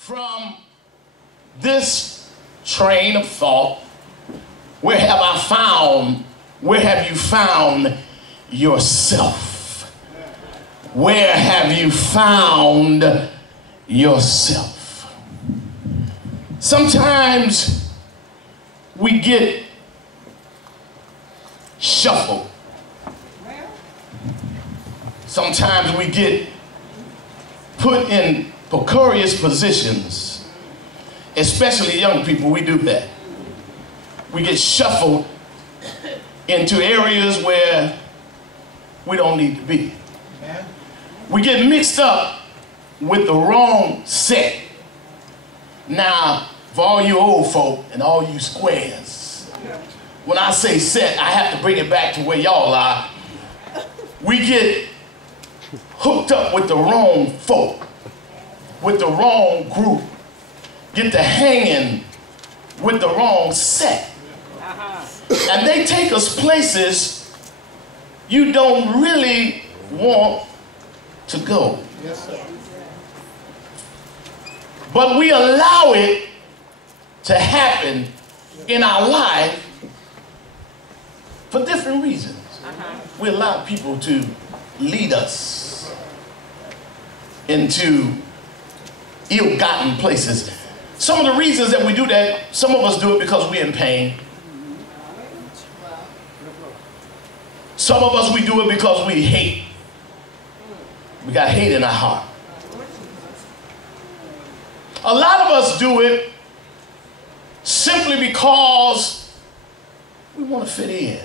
from this train of thought, where have you found yourself? Where have you found yourself? Sometimes we get shuffled. Sometimes we get put in precarious positions, especially young people. We do that. We get shuffled into areas where we don't need to be. We get mixed up with the wrong set. Now, for all you old folk and all you squares, when I say set, I have to bring it back to where y'all are. We get hooked up with the wrong folk, with the wrong group, get to hanging with the wrong set. And they take us places you don't really want to go. Yes, sir. But we allow it to happen in our life for different reasons. We allow people to lead us into ill-gotten places. Some of the reasons that we do that, some of us do it because we're in pain. Some of us, we do it because we hate. We got hate in our heart. A lot of us do it simply because we want to fit in.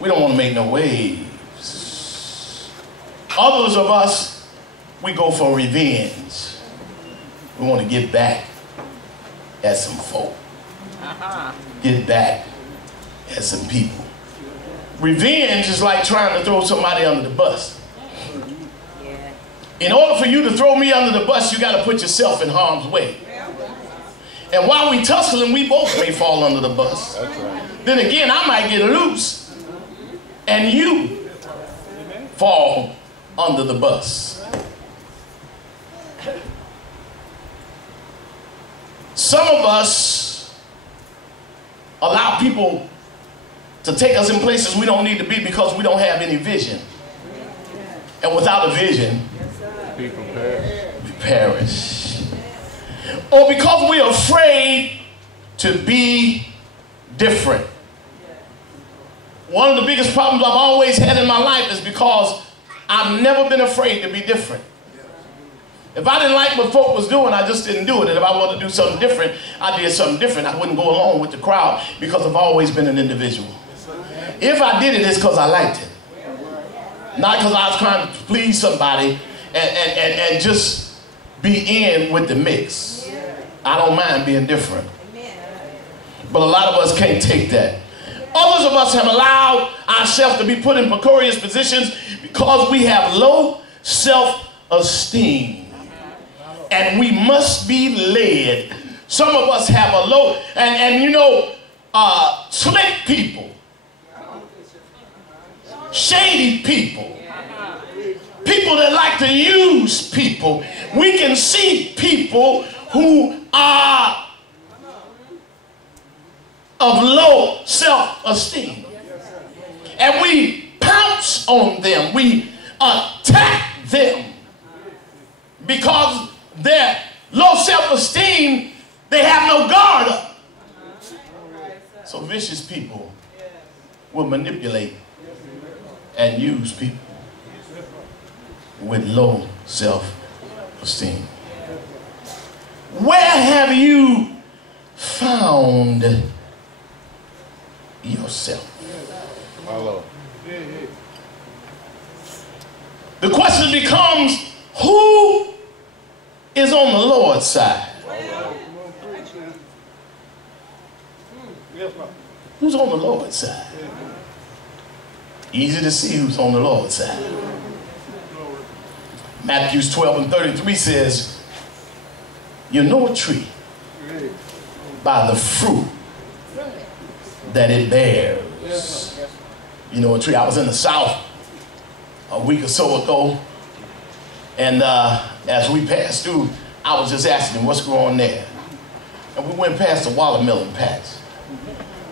We don't want to make no waves. Others of us, we go for revenge. We want to get back at some folk. Get back at some people. Revenge is like trying to throw somebody under the bus. In order for you to throw me under the bus, you got to put yourself in harm's way. And while we tussling, we both may fall under the bus. Then again, I might get loose and you fall under the bus. Some of us allow people to take us in places we don't need to be because we don't have any vision. And without a vision, we perish. Or because we're afraid to be different. One of the biggest problems I've always had in my life is because I've never been afraid to be different. If I didn't like what folk was doing, I just didn't do it. And if I wanted to do something different, I did something different. I wouldn't go along with the crowd because I've always been an individual. If I did it, it's because I liked it. Not because I was trying to please somebody and just be in with the mix. I don't mind being different. But a lot of us can't take that. Others of us have allowed ourselves to be put in precarious positions because we have low self-esteem. And we must be led. Some of us have a low, and you know, slick people, shady people, people that like to use people. We can see people who are of low self-esteem. And we pounce on them. We attack them because their low self-esteem, they have no guard up. So vicious people will manipulate and use people with low self-esteem. Where have you found yourself? Hello. The question becomes, who is on the Lord's side? Who's on the Lord's side? Easy to see who's on the Lord's side. Matthew 12:33 says, you know a tree by the fruit that it bears. You know a tree. I was in the South a week or so ago, and As we passed through, I was just asking him, what's going on there? And we went past the watermelon patch.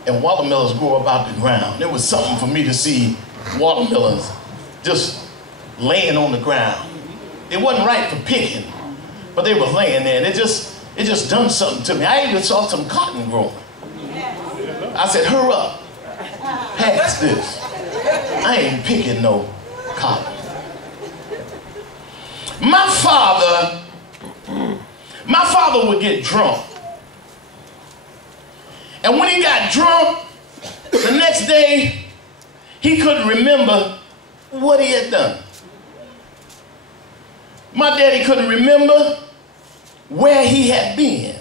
And watermelons grow up out the ground. It was something for me to see watermelons just laying on the ground. It wasn't right for picking, but they were laying there, and it just done something to me. I even saw some cotton growing. I said, hurry up, pass this. I ain't picking no cotton. My father would get drunk. And when he got drunk, the next day, he couldn't remember what he had done. My daddy couldn't remember where he had been.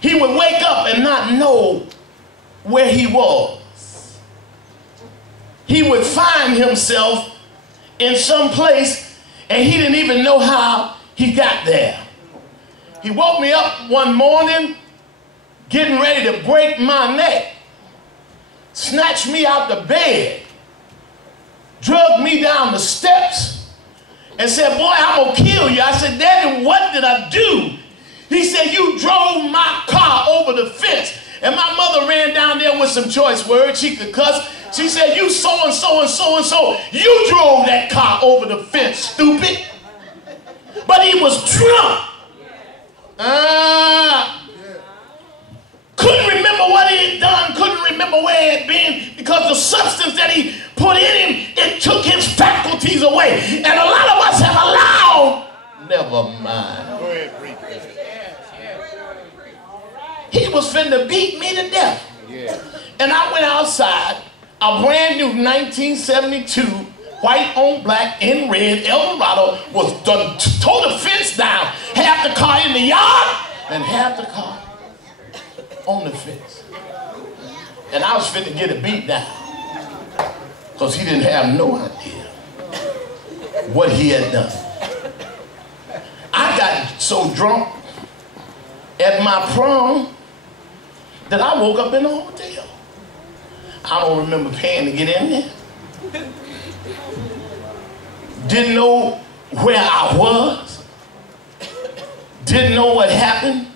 He would wake up and not know where he was. He would find himself in some place and he didn't even know how he got there. He woke me up one morning getting ready to break my neck, snatched me out the bed, drugged me down the steps, and said, boy, I'm gonna kill you. I said, Daddy, what did I do? He said, you drove my car over the fence. And my mother ran down there with some choice words. She could cuss. She said, you so-and-so and so-and-so. You drove that car over the fence, stupid. But he was drunk. Couldn't remember what he had done. Couldn't remember where he had been because the substance that he put in him, it took his faculties away. And a lot of us have allowed, never mind. Go ahead, preach. He was finna beat me to death. Yeah. And I went outside, a brand new 1972, white on black in red Eldorado was done, tore the fence down. Half the car in the yard and half the car on the fence. And I was finna get a beat down because he didn't have no idea what he had done. I got so drunk at my prom that I woke up in a hotel. I don't remember paying to get in there. Didn't know where I was. Didn't know what happened.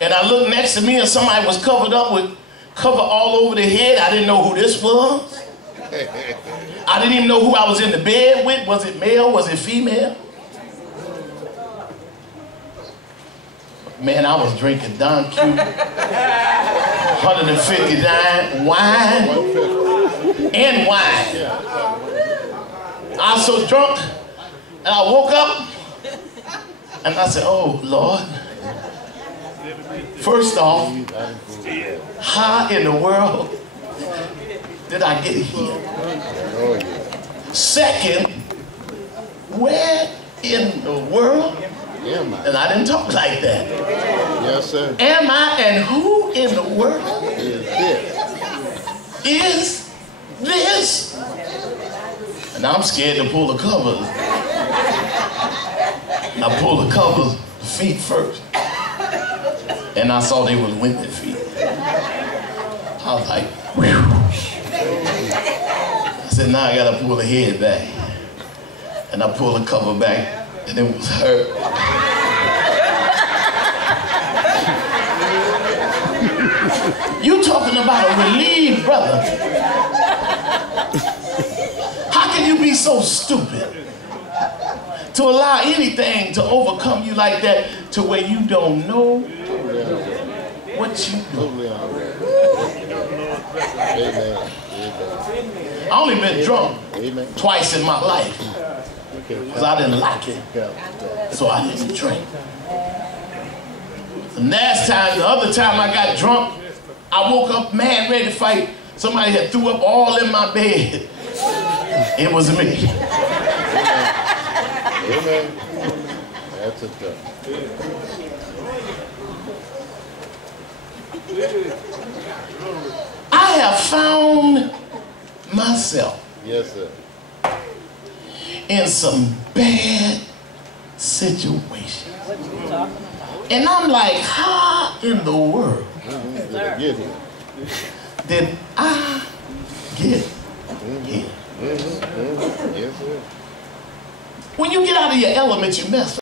And I looked next to me and somebody was covered up with cover all over their head. I didn't know who this was. I didn't even know who I was in the bed with. Was it male? Was it female? Man, I was drinking Don Q, 159 wine and wine. I was so drunk, and I woke up, and I said, oh, Lord. First off, how in the world did I get here? Second, where in the world? And I didn't talk like that. Yes, sir. Am I, and who in the world is this? And I'm scared to pull the covers. I pulled the covers, the feet first. And I saw they was women feet. I was like, whew. I said, now I gotta pull the head back. And I pulled the cover back. And it was her. You talking about a relieved brother. How can you be so stupid to allow anything to overcome you like that to where you don't know what you do? I only been drunk twice in my life. Because I didn't like it, so I didn't drink. The other time I got drunk, I woke up mad, ready to fight. Somebody had threw up all in my bed. It was me. Amen. That's a tough. I have found myself. Yes, sir. In some bad situations. And I'm like, how in the world did I get here? Yes, sir. When you get out of your element, you mess